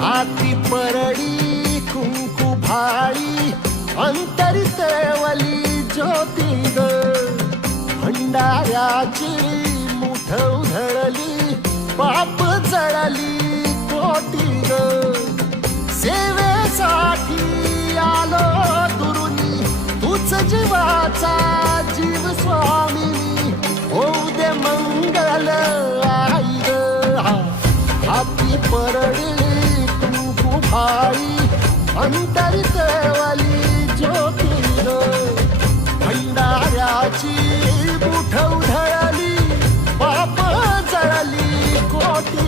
हाती परडी कुंकू भाळी अंतरितवली ज्योती ग. भंडाऱ्याची मुठ उधळली पाप जळली कोटी ग. सेवेसाठी आलो दुरुनी तूच जीवाचा जीव स्वामी होऊ दे मंगल आई ग. हाती परडी आई अंतरित वाली ज्योतीन भंडाऱ्याची बुठ उधळली पाप जळली कोटी